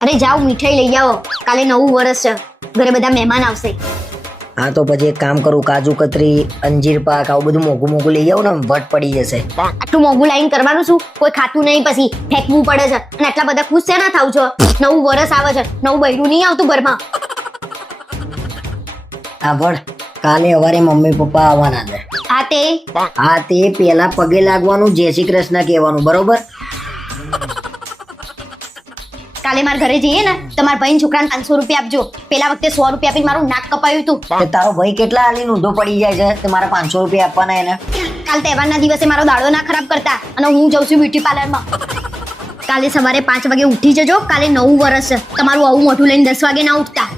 અરે જાઓ મીઠાઈ લઈ આવો કાલે નવું વર્ષ છે. ઘરે બધા મહેમાન આવશે. હા તો પછી એક કામ કરું કાજુ કતરી અંજીર પાક આવું બધું મોઘું મોઘું લઈ આવું ને વટ પડી જશે. આટલું મોંઘું લાઈન કરવાનું શું? કોઈ ખાતું નહીં પછી ફેંકવું પડે છે. અને આટલા બધા ખુશ છે ના થાવ છો? નવું વર્ષ આવે છે. નવું બૈરું નહીં આવતું ઘરમાં. આ વડ કાલે સવારે મમ્મી પપ્પા આવવાના છે. હા તે. હા તે પેલા પગે લાગવાનું જય શ્રી કૃષ્ણ કહેવાનું બરોબર? કાલે મારા ઘરે જઈએ ને તમારા ભાઈ છોકરાને પાંચસો રૂપિયા આપજો. પેલા વખતે સો રૂપિયા આપીને મારું નાક કપાયું હતું. તારો ભાઈ કેટલા હાલી ઊંધો પડી જાય છે? તે મારે પાંચસો રૂપિયા આપવાના એને. કાલ તહેવારના દિવસે મારો દાડો ના ખરાબ કરતા અને હું જઉં છું બ્યુટી પાર્લરમાં. કાલે સવારે પાંચ વાગે ઉઠી જજો કાલે નવું વર્ષ છે. તમારું આવું મોઢું લઈને દસ વાગે ના ઉઠતા.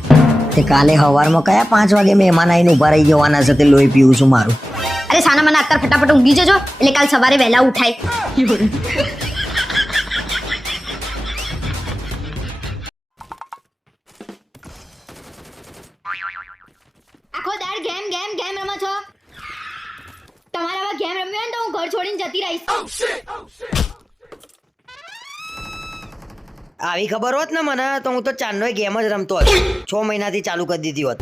તે કાલે સવારમાં કયા પાંચ વાગે મહેમાન આવીને ઊભા રહી જવાના છે તે લોહી પીવું છું મારું. અરે સાના મને અત્યારે ફટાફટ ઊંઘી જજો એટલે કાલ સવારે વહેલા ઉઠાય. ઘર છોડીને જતી રહીશ. આવી ખબર હોત ને મને તો હું તો ચાંદનો ગેમ જ રમતો હતો. છ મહિનાથી ચાલુ કરી દીધી હોત.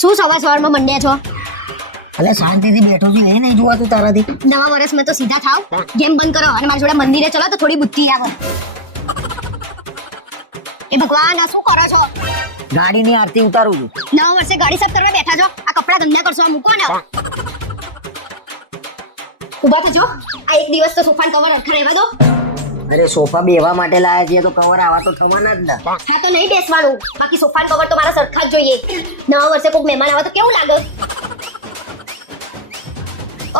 શું સવાર સવારમાં મંડ્યા છો? એટલે શાંતિથી બેઠો છું એ નહીં જોવાતું તારાથી. નવા વર્ષમાં તો સીધા થાવ. ગેમ બંધ કરો અને મારી જોડે મંદિરે ચલો તો થોડી બુદ્ધિ આવે એ ભગવાન આ શું કરો છો? ગાડીની આરતી ઉતારું છું. નવ વર્ષે ગાડી સાફ કરવા બેઠા છો. આ કપડા ગંદા કરશો આ મૂકો ને. ઊભા થજો. આ એક દિવસ તો સોફાન કવર અડખા રહેવા દો. અરે સોફા બેવા માટે લાયા છે તો કવર આવા તો થવાના જ ને. હા તો નહીં બેસવાનું. બાકી સોફાન કવર તો મારા સરખા જ જોઈએ. નવા વર્ષે કોઈક મહેમાન આવે તો કેવું લાગે?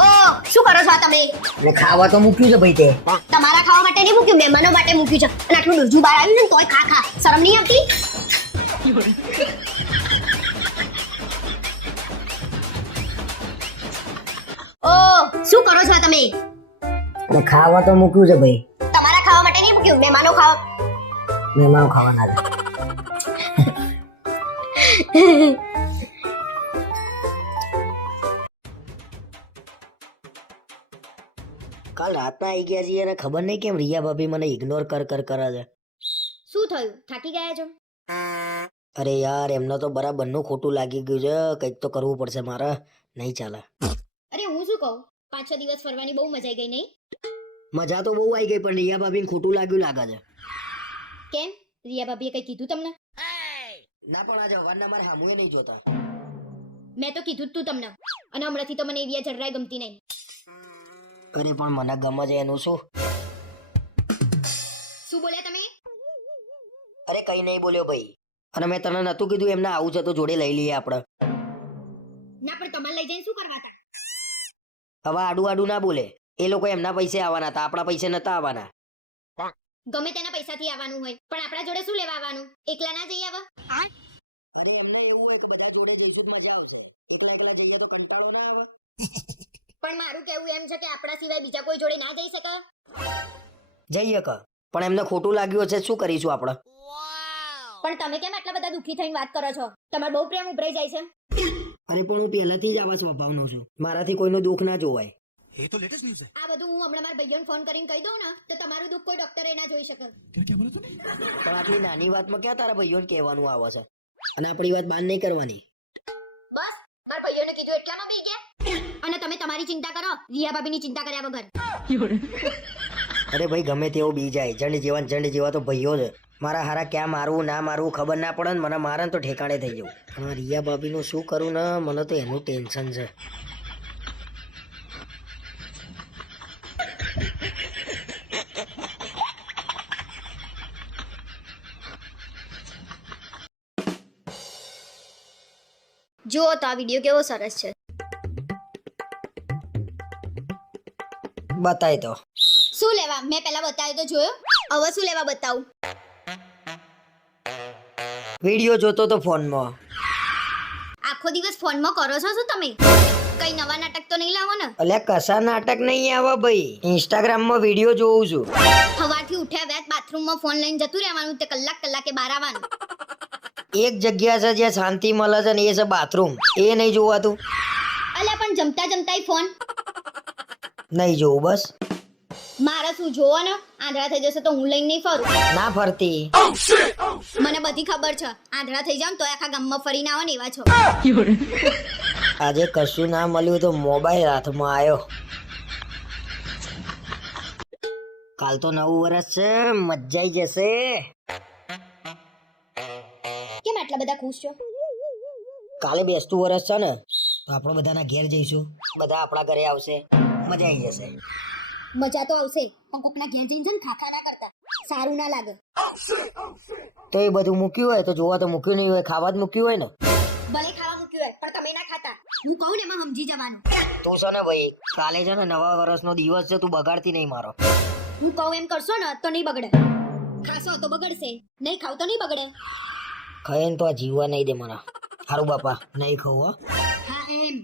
ઓ શું કરો છો આ તમે? અને ખાવા તો મૂક્યું છે ભાઈ તે. તમારા ખાવા માટે નહીં મૂક્યું મહેમાનો માટે મૂક્યું છે. અને આટલું દુર્જુ બહાર આવ્યું ને તોય ખા ખા. શરમ નહીં આવતી? ઓ શું કરો છો તમે? અને ખાવા તો મૂક્યું છે ભાઈ. તમારા ખાવા માટે નહીં મૂક્યું? મહેમાનો ખાવા મહેમાનો ખાવા ના કાલ રાતના આવી ગયા છીએ અને ખબર નહીં કેમ રિયા ભાભી મને ઇગ્નોર કર કર કરે છે. શું થયું? થાકી ગયા છો? અરે યાર એમને તો બરાબરનું ખોટું લાગી ગયું છે. કંઈક તો કરવું પડશે મારે. નહીં ચાલે. અરે હું શું કહું? પાંચ છ દિવસ ફરવાની બહુ મજા આવી ગઈ નહીં? મજા તો બહુ આવી ગઈ પણ રિયા ભાભીને ખોટું લાગ્યું લાગે છે. કેમ? રિયા ભાભીએ કઈ કીધું તમને? ના પણ આજે હવારના મારે હામુએ નહીં જોતા. મેં તો કીધું તું તમને. અને હમણાંથી તો મને એવી જરાય ગમતી નહીં. અરે પણ મને ગમે છે એનું શું? શું બોલ્યા તમે? અરે કઈ નહીં બોલ્યો ભાઈ. અને મેં તને નતું કીધું એમને આવું છે તો જોડે લઈ લઈએ આપણે. ના પણ તમારે લઈ જઈને શું કરવા હતા? હવે આડું આડું ના બોલે. એ લોકો એમના પૈસે આવવાના હતા આપણા પૈસે નતા આવવાના. ગમે તેના પૈસાથી આવવાનું હોય પણ આપણા જોડે શું લેવા આવવાનું? એકલા ના જઈ આવા. અરે એમને એવું હોય તો બધા જોડે જઈશું મજા આવશે. એકલા એકલા જઈએ તો કંટાળો ના આવે. પણ મારું કહેવું એમ છે કે આપણા સિવાય બીજા કોઈ જોડે ના જઈ શકે? જઈએ ક. પણ એમને ખોટું લાગ્યું છે શું કરીશું આપણે? પણ તમે કેમ આટલા બધા દુઃખી થઈને વાત કરો છો? તમારો બહુ પ્રેમ ઉભરાઈ જાય છે. અરે પણ હું પહેલાથી જ આવા સ્વભાવનો છું. મારાથી કોઈનું દુઃખ ના જોવાય. એ તો લેટેસ્ટ ન્યૂઝ આ બધું હું હમણાં મારા ભાઈઓને ફોન કરીને કહી દઉં ને તો તમારું દુઃખ કોઈ ડોક્ટર એ ના જોઈ શકે. કેમ કે બોલો તું પણ આટલી નાની વાતમાં ક્યાં તારા ભાઈઓને કહેવાનું આવે છે? અને આપણી વાત બાન નહીં કરવાની. બસ મારા ભાઈઓને કીધું એટલામાં બે ગયા. અને તમે તમારી ચિંતા કરો રિયા ભાભીની ચિંતા કર્યા વગર. અરે ભાઈ ગમે તેવો બી જાય. જંડ જીવન જંડ જેવા તો ભાઈઓ છે મારા હારા ક્યાં મારવું ના મારવું ખબર ના પડે ને મને મારે તો ઠેકાણે થઈ જવું. પણ રિયા ભાભીનું શું કરું ને મને તો એનું ટેન્શન છે. જુઓ તો આ વીડિયો કેવો સરસ છે. બતાય તો. શું લેવા? મેં પહેલા બતાવ્યું તો જોયો? હવે શું લેવા બતાવું? વીડિયો જોતો તો ફોનમાં. આખો દિવસ ફોનમાં કરો છો શું તમે? કઈ નવા નાટક તો નહીં લાવો ને અલ્યા કશા નાટક નહીં આવે ભાઈ? ઇન્સ્ટાગ્રામમાં વીડિયો જોઉં છું. સવારથી ઉઠ્યા વેત બાથરૂમમાં ફોન લઈને જતું રહેવાનું તે કલાક કલાકે બહાર આવવાનું. એક જગ્યા છે જ્યાં શાંતિ મળે છે ને એ છે બાથરૂમ. એ નહીં જોવાતું? અલ્યા પણ જમતા જમતા ફોન? નહીં જોવું બસ. મારે શું જોવો ને? આંધળા થઈ જશે તો હું લઈને નહીં ફરું. ના ફરતી. મને બધી ખબર છે. આંધળા થઈ જાવ તો આખા ગામમાં ફરીને આવો ને એવા છો. આજે કશું ના મળ્યું તો મોબાઈલ હાથમાં આવ્યો કાલ તો નવું વર્ષ છે મજા આવી જશે. કેમ આટલા બધા ખુશ છો? કાલે બેસતું વર્ષ છે ને તો આપણે બધાના ઘેર જઈશું. બધા આપણા ઘરે આવશે. મજા આવી જશે. મજા તો આવશે પણ કોકના ઘેર જઈને છે ને ખાખા ના કરતા. સારું ના લાગે. તો એ બધું મૂક્યું હોય તો જોવા તો મૂક્યું નહીં હોય ખાવા જ મૂક્યું હોય ને. ભલે ખાવા મૂક્યું હોય પણ તમે ના ખાતા. હું કહું ને એમાં સમજી જવાનું. તું છે ને ભાઈ કાલે છે ને નવા વર્ષનો દિવસ છે તું બગાડતી નહીં મારો. હું કહું એમ કરશો ને તો નહીં બગડે. ખાશો તો બગડશે નહીં ખાવ તો નહીં બગડે. ખાઈને તો આ જીવવા નહીં દે મને સારું બાપા નહીં ખાવું હા. એમ.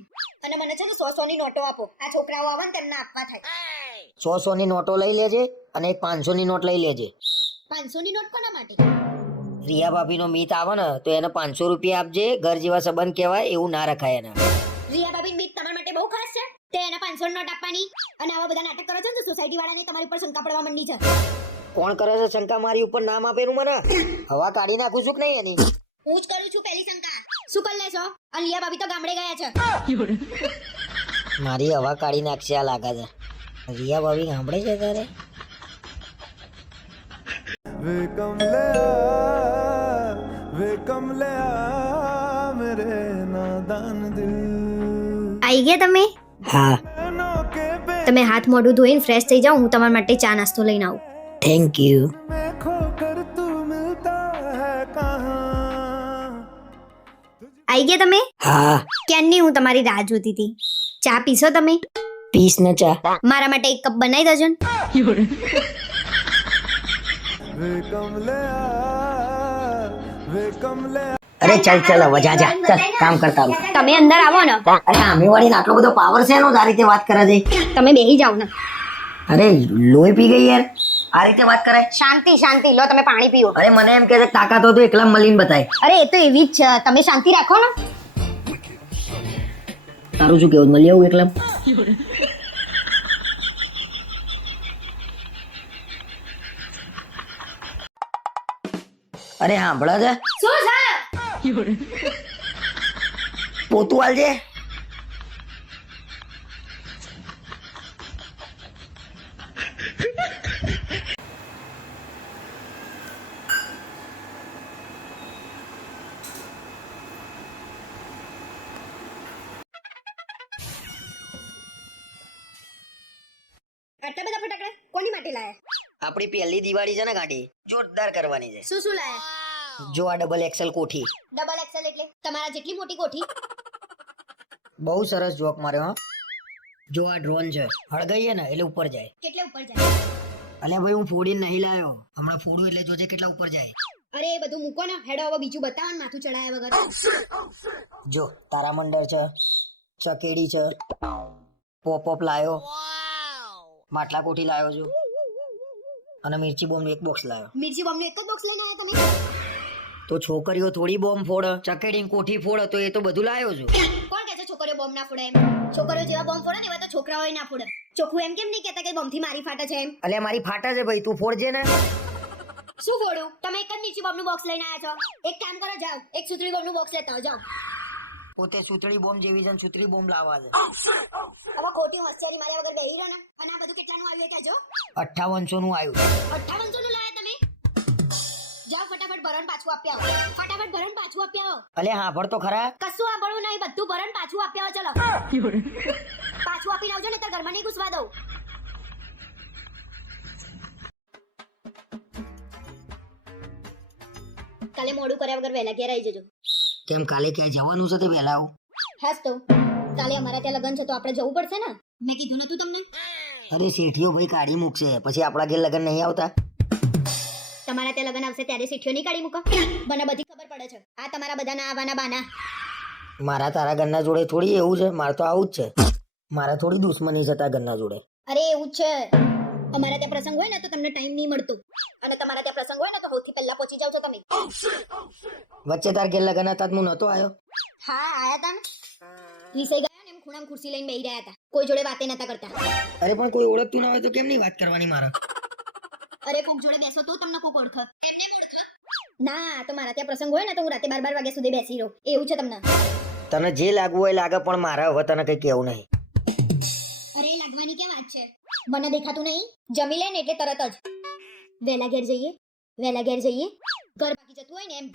અને મને છે ને સો સો ની નોટો આપો. આ છોકરાઓ આવે ને તેમને આપવા થાય. સો સો ની નોટો લઈ લેજે અને એક પાંચસો ની નોટ લઈ લેજે. પાંચસો ની નોટ કોના માટે? રિયા ભાભીનો મીત આવે ને તો એને પાંચસો રૂપિયા આપજે ઘર જેવા સંબંધ કહેવાય એવું ના રખાય એના. રિયા ભાભી બીક તમારા માટે બહુ ખાસ છે. તે એને પાંચસો નોટ આપવાની અને આવા બધા નાટક કરો છો ને સોસાયટી વાળાને તમારી ઉપર શંકા પડવા માંડી છે. કોણ કરે છે શંકા? મારી ઉપર નામ આપેલું મને? હવા કાઢી નાખું છું કે નહીં એની? હું જ કરું છું પહેલી શંકા. શું કરી લેશો? અને રિયા ભાભી તો ગામડે ગયા છે. મારી હવા કાઢી નાખશે આ લાગે છે. રિયા ભાભી સાંભળે છે તારે? આવી ગયા તમે? હા. તમે હાથ મોઢું ધોઈને ફ્રેશ થઈ જાઓ હું તમારા માટે ચા નાસ્તો લઈને આવું. થેન્ક યુ આવી ગયા તમે? હા. ક્યારની હું તમારી રાહ જોતી હતી? ચા પીશો તમે? પીસ ન ચા. મારા માટે એક કપ બનાવી દેજો ને. અરે ચાલ ચાલ વજા જા ચાલ કામ કરતા રહો તમે અંદર આવો ને. અરે આમી વાળી આટલો બધો પાવર છે એનો આ રીતે વાત કરે છે? તમે બેહી જાઓ ને. અરે લોહી પી ગઈ યાર. આ રીતે વાત કરે? શાંતિ શાંતિ. લો તમે પાણી પીઓ. અરે મને એમ કે તાકાત હોય તો એકલા મલીન બતાય. અરે એ તો એવી જ છે. તમે શાંતિ રાખો ને. તારું શું કેવું મળી આવું એકલા? અરે સાંભળા છે. શું છે? પોતું આલજે આટલા બધા ફટાકડા કોની માટે લાયા? આપણી પહેલી દિવાળી છે ને ગાડી જોરદાર કરવાની છે. શું શું લાયા? જો આ ડબલ એક્સેલ કોઠી. ડબલ એક્સેલ એટલે તમારા જેટલી મોટી કોઠી. બહુ સરસ જોક માર્યો હા. જો આ ડ્રોન છે હળગાઈએ ને એટલે ઉપર જાય. કેટલે ઉપર જાય? અલે ભાઈ હું ફોડીને નહીં લાયો. હમણાં ફોડું એટલે જોજે કેટલા ઉપર જાય. અરે એ બધું મૂકો ને હેડો હવે બીજું બતાવો ને માથું ચડાયા વગર. જો તારામંડળ છે ચકેડી છે પોપ પોપ લાયો માટલા કોઠી લાવ્યો છું. અને મિર્ચી બોમ્બ એક બોક્સ લાવ્યો મિર્ચી બોમ્બનું એક જ બોક્સ લઈને આવ્યા તમે? તો છોકરીઓ થોડી બોમ્બ ફોડે ચકેડી કોઠી ફોડે તો એ તો બધું લાવ્યો છું. કોણ કહે છે છોકરીઓ બોમ્બ ના ફોડે એમ? છોકરીઓ જેવા બોમ્બ ફોડે ને એવા તો છોકરાઓય ના ફોડે. ચોખ્ખું એમ કેમ નહીં કહેતા કે બોમ્બથી મારી ફાટે છે એમ? અલે મારી ફાટા છે ભાઈ તું ફોડજે ને. શું ફોડું? તમે એક જ મિર્ચી બોમ્બનું બોક્સ લઈને આવ્યા છો. એક કામ કરો જાઓ. એક સુતરી બોમ્બનું બોક્સ લેતા જાઓ. પોતે સુતળી બોમ્બ જેવી છે સુતળી બોમ્બ લાવવા છે હવે ખોટી હોશિયારી માર્યા વગર બેહી રહ્યો ને. અને આ બધું કેટલાનું આવ્યું એ જો અઠ્ઠાવનસો નું આવ્યું. અઠ્ઠાવનસો નું લાયા તમે? જાઓ ફટાફટ ભરણ પાછું આપી આવો. ફટાફટ ભરણ પાછું આપી આવો. અલે હા તો ખરા? કશું આંભળું નહીં બધું ભરણ પાછું આપી આવો ચલો. પાછું આપીને આવજો ને તો ઘરમાં નહીં ઘૂસવા દઉં. કાલે મોડું કર્યા વગર વહેલા ઘેર આવી જજો. કેમ કાલે ક્યાંય જવાનું છે તે વહેલા આવું? હાસ તો કાલે અમારા ત્યાં લગ્ન છે તો આપણે જવું પડશે ને? મેં કીધું નતું તમને? અરે શેઠીઓ ભાઈ કાઢી મૂકશે પછી આપણા ઘેર લગન નહીં આવતા? તમારા ત્યાં લગ્ન આવશે ત્યારે શીઠીઓ નહીં કાઢી મૂકો. મને બધી ખબર પડે છે. આ તમારા બધાના આવવાના બાના. મારા તારા ઘરના જોડે થોડી એવું છે મારે તો આવું જ છે. મારે થોડી દુશ્મની છે તારા ઘરના જોડે. અરે એવું જ છે. અમારા ત્યાં પ્રસંગ હોય ને તો તમને ટાઈમ નહીં મળતો. અને તમારા ત્યાં પ્રસંગ હોય ને તો સૌથી પહેલા પહોંચી જાવ છો તમે. વચ્ચે તાર ઘેર લગન હતા હું નતો આવ્યો હા આયા તા ને. ગયા ને એમ ખૂણામાં ખુરશી લઈને બેહી રહ્યા હતા. કોઈ જોડે વાતે નતા કરતા. અરે પણ કોઈ ઓળખતું ના હોય તો કેમ નહીં વાત કરવાની મારા? અરે કોક જોડે બેસો તો તમને કોક ઓળખ. ના તો મારા ત્યાં પ્રસંગ હોય ને તો હું રાતે બાર બાર વાગ્યા સુધી બેસી રહું. એવું છે તમને? તને જે લાગવું હોય લાગે પણ મારા હવે તને કઈ કેવું નહીં. અરે લાગવાની વાત છે? મને દેખાતું નહીં. જમી લે ને એટલે તરત જ. વહેલા ઘેર જઈએ વહેલા ઘેર જઈએ. ઘર બાકી જતું હોય ને એમ.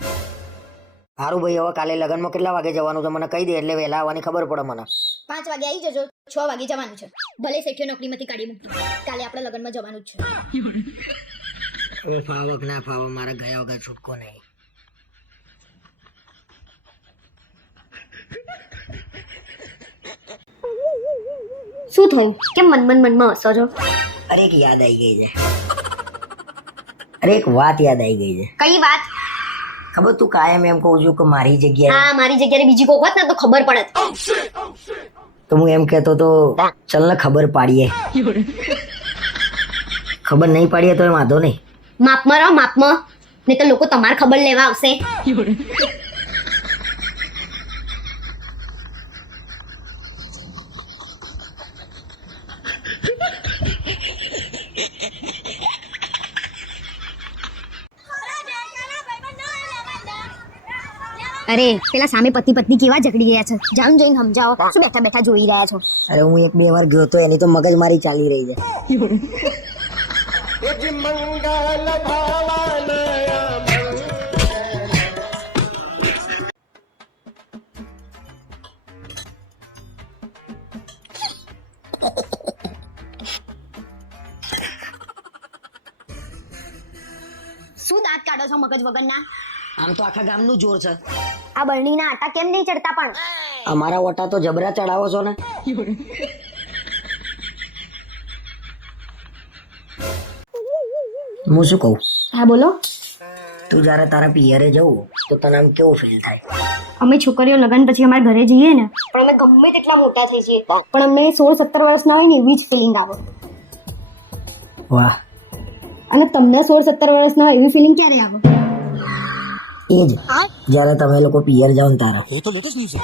હારું ભાઈ હવે કાલે લગ્નમાં કેટલા વાગે જવાનું છે મને કહી દે એટલે વહેલા આવવાની ખબર પડે મને. પાંચ વાગે આવી જજો છ વાગે જવાનું છે. ભલે શેઠિયો નોકરીમાંથી કાઢી મૂકતો કાલે આપણે લગ્નમાં જવાનું જ છે. ફાવક ના ફાવક મારા ગયા વગર છૂટકો નહીં. શું થયું? કેમ મન મન મનમાં હસો છો? અરે એક યાદ આવી ગઈ છે. અરે એક વાત યાદ આવી ગઈ છે. કઈ વાત? ખબર તું કાયમ એમ કહું છું કે મારી જગ્યાએ હા મારી જગ્યાએ બીજી કોક હોત ને તો ખબર પડત. તો હું એમ કહેતો તો ચલ ને ખબર પાડીએ. ખબર નહીં પાડીએ તો એ વાંધો નહીં. માપમાં રહો માપમાં નહીં તો લોકો તમારે ખબર લેવા આવશે. અરે પેલા સામે પતિ પત્ની કેવા ઝઘડી ગયા છે? જામ જઈને સમજાવો શું બેઠા બેઠા જોઈ રહ્યા છો? અરે હું એક બે વાર ગયો તો એની તો મગજ મારી ચાલી રહી છે. શું દાંત કાઢો છો મગજ વગરના? આમ તો આખા ગામનું જોર છે. આ બરણીના આટા કેમ નહીં ચડતા પણ? અમારા ઓટા તો જબરા ચડાવો છો ને? હું શું કહું? હા બોલો. તું જ્યારે તારા પિયરે જવું તો તને આમ કેવું ફીલ થાય? અમે છોકરીઓ લગ્ન પછી અમારા ઘરે જઈએ ને પણ અમે ગમે તેટલા મોટા થઈ છીએ. પણ અમે સોળ સત્તર વર્ષના હોય ને એવી જ ફિલિંગ આવે. વાહ. અને તમને સોળ સત્તર વર્ષના હોય એવી ફિલિંગ ક્યારે આવે? એ જ્યારે તમે લોકો પિયર જાઓ ને તારા તો લેટેસ્ટ ન્યૂઝ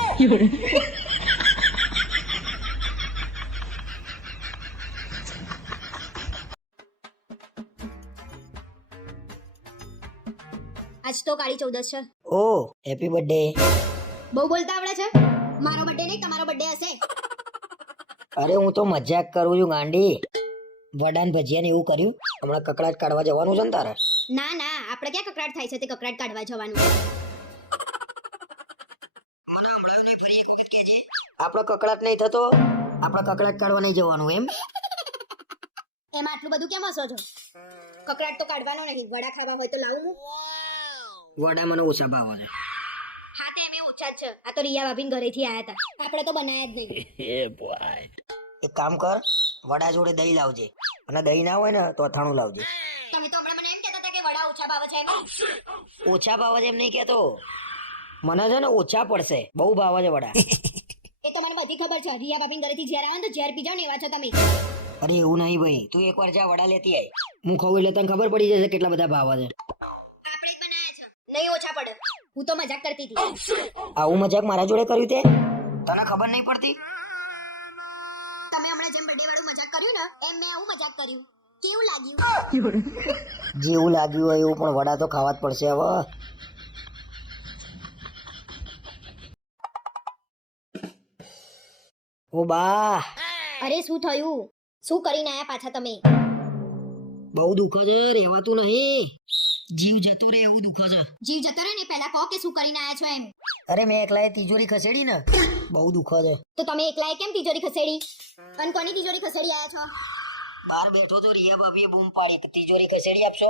આજ તો કાળી ચૌદસ છે. ઓ હેપી બર્થડે બહુ બોલતા આવડે છે? મારો બર્થડે નહીં તમારો બર્થડે હશે. અરે હું તો મજાક કરું છું ગાંડી. વડાન ભજીયા ને એવું કર્યું. હમણાં કકડાટ કાઢવા જવાનું છે ને તારે? ના ના આપણે ક્યાં કકરાટ થાય છે તે કકરાટ કાઢવા જવાનું. આપણો કકડાટ નહીં થતો આપણો કકડાટ કાઢવા નહીં જવાનું એમ? એમાં આટલું બધું કેમ હસો છો? કકડાટ તો કાઢવાનો નહીં વડા ખાવા હોય તો લાવું હું. વડા મને ઓછા ભાવે છે. હા તે અમે ઓછા છે. આ તો રિયા ભાભીન ઘરેથી આયા હતા. આપણે તો બનાયા જ નહીં. એક કામ કર વડા જોડે દહીં લાવજે. અને દહીં ના હોય ને તો અથાણું લાવજે તમે તો હમણાં મને એમ કહેતા હતા કે વડા ઓછા ભાવે છે ઓછા ભાવે છે એમ નહીં કેતો મને છે ને ઓછા પડશે. બહુ ભાવે છે વડા. એ તો મને બધી ખબર છે. રિયા બાપીન ઘરેથી ઝેર આવે ને તો ઝેર પી ને એવા છો તમે. અરે એવું નહીં ભાઈ. તું એકવાર જા વડા લેતી આય. હું ખાઉં એટલે તને ખબર પડી જશે કેટલા બધા ભાવ છે. આપણે બનાયા છે. નહીં ઓછા પડે. હું તો મજાક કરતી હતી. આવું મજાક મારા જોડે કર્યું તે? તને ખબર નહીં પડતી? તમે હમણાં જેમ બર્થડે વાળું મજાક કર્યું ને એમ મેં આવું મજાક કર્યું. કેવું લાગ્યું? જેવું લાગ્યું હોય એવું પણ વડા તો ખાવા જ પડશે હવે. ઓ બા. અરે શું થયું? શું કરીને આયા પાછા તમે? બહુ દુખે છે રહેવાતું નહીં. જીવ જતો રે એવું દુખે છે. જીવ જતો રે ને પહેલા કહો કે શું કરીને આયા છો એમ. અરે મેં એકલાએ તિજોરી ખસેડી ને. બહુ દુખે છે. તો તમે એકલાએ કેમ તિજોરી ખસેડી? અને કોની તિજોરી ખસેડી આયા છો? બહાર બેઠો તો રિયા ભાભીએ બૂમ પાડી કે તિજોરી ખસેડી આપશો?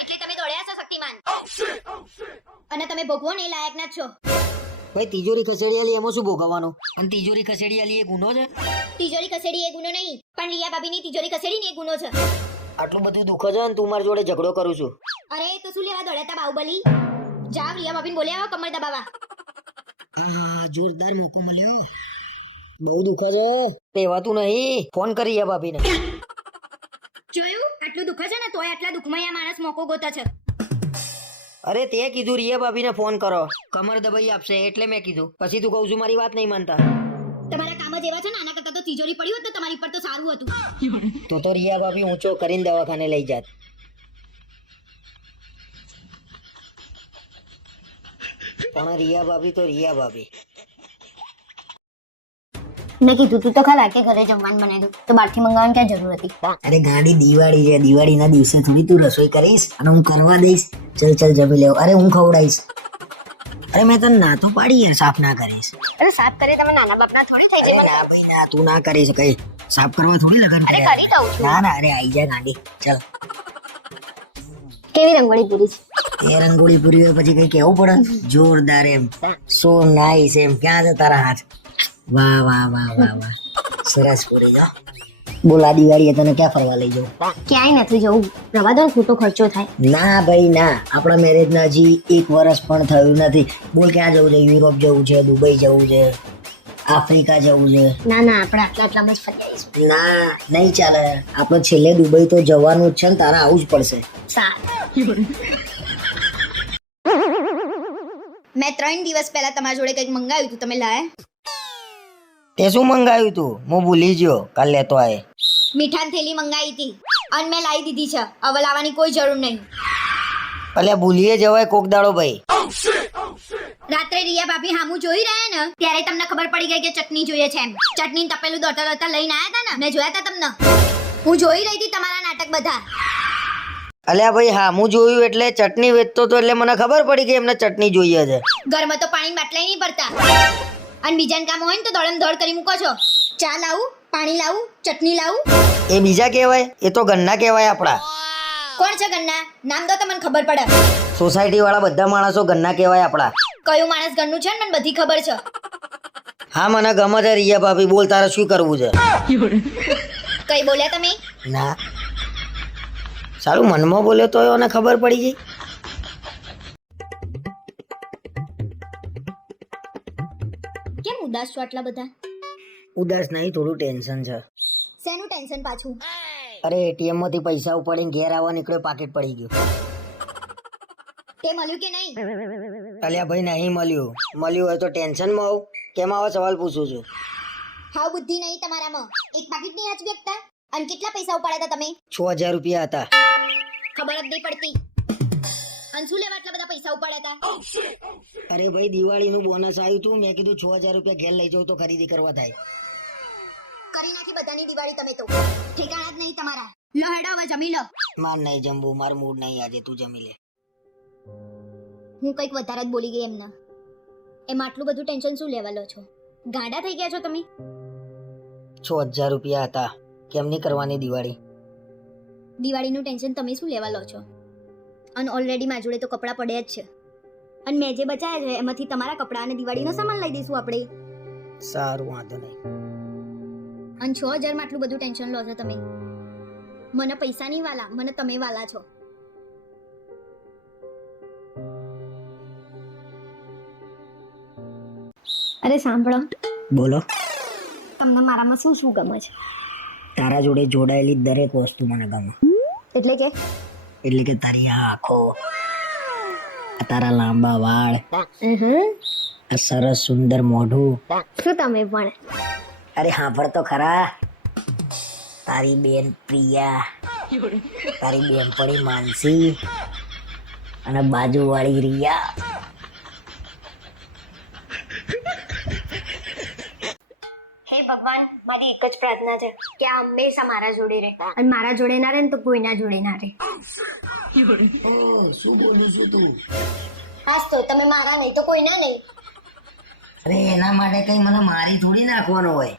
એટલે તમે દોડ્યા છો શક્તિમાન? અને તમે ભોગવો ને એ લાયક ના છો. ભાઈ તિજોરી ખસેડી આલી એમાં શું ભોગવવાનો? અને તિજોરી ખસેડી આલી એ ગુનો છે? તિજોરી ખસેડી એ ગુનો નહીં પણ રિયા ભાભીની તિજોરી ખસેડી ને એ ગુનો છે. આટલું બધું દુખ છે ને તું મારી જોડે ઝઘડો કરું છું. અરે તો શું લેવા દોડ્યા તા બાહુબલી? જાવ રિયા ભાભીને બોલ્યા આવો કમર દબાવા આ જોરદાર મોકો મળ્યો. બહુ દુખે છે કહેવાતું નહીં. ફોન કરી આ ભાભીને. જોયું? આટલું દુખે છે ને તોય આટલા દુખમાં આ માણસ મોકો ગોતા છે. અરે તે કીધું રિયા ભાભીને ફોન કરો. કમર દબાઈ આપશે એટલે મેં કીધું. પછી તું કહું છું મારી વાત નહીં માનતા. તમારા કામ જ એવા છે ને આના કરતા તો તિજોરી પડી હોત તો તમારી પર તો સારું હતું. તો તો રિયા ભાભી ઊંચો કરીને દવાખાને લઈ જાત. પણ રિયા ભાભી તો રિયા ભાભી. મેં કીધું તું તો ખરા કે ઘરે જમવાનું બનાવી દઉં તો બહારથી મંગાવવાની ક્યાં જરૂર હતી? અરે ગાડી દિવાળી છે દિવાળીના દિવસે થોડી તું રસોઈ કરીશ અને હું કરવા દઈશ. ચલ ચલ જમી લેવ. અરે હું ખવડાવીશ. અરે મેં તને ના તો પાડી યાર સાફ ના કરીશ. અરે સાફ કરે તમે નાના બાપના થોડી થઈ જાય ના ભાઈ ના તું ના કરીશ કઈ સાફ કરવા થોડી લગન અરે કરી દઉં છું. ના ના અરે આઈ જા ગાડી. ચલ. કેવી રંગોળી પૂરી છે? એ રંગોળી પૂરી પછી કઈ કેવું પડે? જોરદાર એમ. સો નાઈસ એમ. ક્યાં છે તારા હાથ? વાહ વાહ વાહ વાહ વાહ. સરસ પૂરી જો બોલ આ દિવાળીએ તને ક્યાં ફરવા લઈ જવું? ક્યાંય નથી જવું. રવા દો ખોટો ખર્ચો થાય. ના ભાઈ ના. આપણા મેરેજના હજી એક વર્ષ પણ થયું નથી. બોલ ક્યાં જવું છે? યુરોપ જવું છે? દુબઈ જવું છે? આફ્રિકા જવું છે? ના ના આપણે આટલા આટલામાં જ ફરી આવીશું. ના નહીં ચાલે. આપણે છેલ્લે દુબઈ તો જવાનું જ છે ને તારે આવું જ પડશે. મેં ત્રણ દિવસ પહેલા તમારા જોડે કંઈક મંગાવ્યું હતું તમે લાયા? તે શું મંગાવ્યું તું? હું ભૂલી ગયો કાલ લેતો આય. મીઠાની થેલી મંગાવી હતી. અને મેં લાવી દીધી છે. હવે લાવવાની કોઈ જરૂર નહીં. અલ્યા ભૂલીએ જવાય કોક દાડો ભાઈ. રાત્રે રિયા ભાભી હામું જોઈ રહ્યા ને ત્યારે તમને ખબર પડી ગઈ કે ચટણી જોઈએ છે એમ. ચટણી તપેલું દોડતા દોડતા લઈને આયા હતા ને? મેં જોયા હતા તમને. હું જોઈ રહી હતી તમારા નાટક બધા. અલ્યા ભાઈ હા હું જોયું એટલે ચટણી વેચતો તો એટલે મને ખબર પડી કે એમને ચટણી જોઈએ છે. ઘરમાં તો પાણી બાટલાય નહીં પડતા અને બીજાને કામ હોય ને તો દોડમ દોડ કરી મૂકો છો. ચા લાવું પાણી લાવું ચટણી લાવું. એ બીજા કહેવાય? એ તો ગન્ના કહેવાય આપણા. કોણ છે ગન્ના? નામ તો મને ખબર પડે. સોસાયટી વાળા બધા માણસો ગન્ના કહેવાય આપણા. કયું માણસ ઘરનું છે ને મને બધી ખબર છે. હા મને ગમે છે રિયા ભાભી બોલ તારે શું કરવું છે? કઈ બોલ્યા તમે? ના. સારું મનમાં બોલ્યો તો એને ખબર પડી ગઈ. ઉદાસ છો આટલા બધા? ઉદાસ નહીં થોડું ટેન્શન છે. શેનું ટેન્શન પાછું? અરે એટીએમમાંથી પૈસા ઉપાડીને ઘેર આવવા નીકળ્યો પાકેટ પડી ગયું. તે મળ્યું કે નહીં? અલ્યા ભાઈ નહીં મળ્યું. મળ્યું હોય તો ટેન્શનમાં આવું કેમ આવા સવાલ પૂછું છું? હાવ બુદ્ધિ નહીં તમારામાં. એક પાકીટ નહીં આચવી શકતા અને કેટલા પૈસા ઉપાડ્યા હતા તમે? છ હજાર રૂપિયા હતા. ખબર જ નહીં પડતી. અને શું લેવા આટલા બધા પૈસા ઉપાડ્યા હતા અરે ભાઈ દિવાળીનું બોનસ આવ્યું હતું મેં કીધું છ હજાર રૂપિયા ઘેર લઈ જાઉં તો ખરીદી કરવા થાય. કરી નાખી બધાની દિવાળી તમે તો. ઠેકાણા જ નહીં તમારા. લો હેડો હવે જમી લો. માર નહીં જમવું માર મૂડ નહીં આજે તું જમી લે. હું કંઈક વધારે જ બોલી ગઈ એમના. એમાં આટલું બધું ટેન્શન શું લેવા લો છો? ગાંડા થઈ ગયા છો તમે? છ હજાર રૂપિયા હતા. કેમ નહીં કરવાની દિવાળી? દિવાળીનું ટેન્શન તમે શું લેવા લો છો? અને ઓલરેડી મારી જોડે તો કપડાં પડ્યા જ છે. અને મેં જે બચાયા છે એમાંથી તમારા કપડાં અને દિવાળીનો સામાન લઈ દઈશું આપણે. સારું વાંધો નહીં. અને છ હજારમાં આટલું બધું ટેન્શન લો છો તમે. મને પૈસા નહીં વાલા મને તમે વાલા છો. અરે સાંભળો. બોલો. તમને મારામાં શું શું ગમે છે? તારા જોડે જોડાયેલી દરેક વસ્તુ મને ગમે. એટલે કે? એટલે કે તારી આ આંખો આ તારા લાંબા વાળ આ સરસ સુંદર મોઢું શું તમે પણ અરે હાંભળ તો ખરા તારી બેન પ્રિયા તારી બેનપણી માનસી અને બાજુવાળી રિયા મારી એક જ પ્રાર્થના છે કે આ હંમેશા મારા જોડે રહે. અને મારા જોડે ના રહે ને તો કોઈના જોડે ના રહે. શું બોલું છું તું? હાસ તો તમે મારા નહીં તો કોઈના નહીં. અરે એના માટે કઈ મને મારી થોડી નાખવાનો હોય.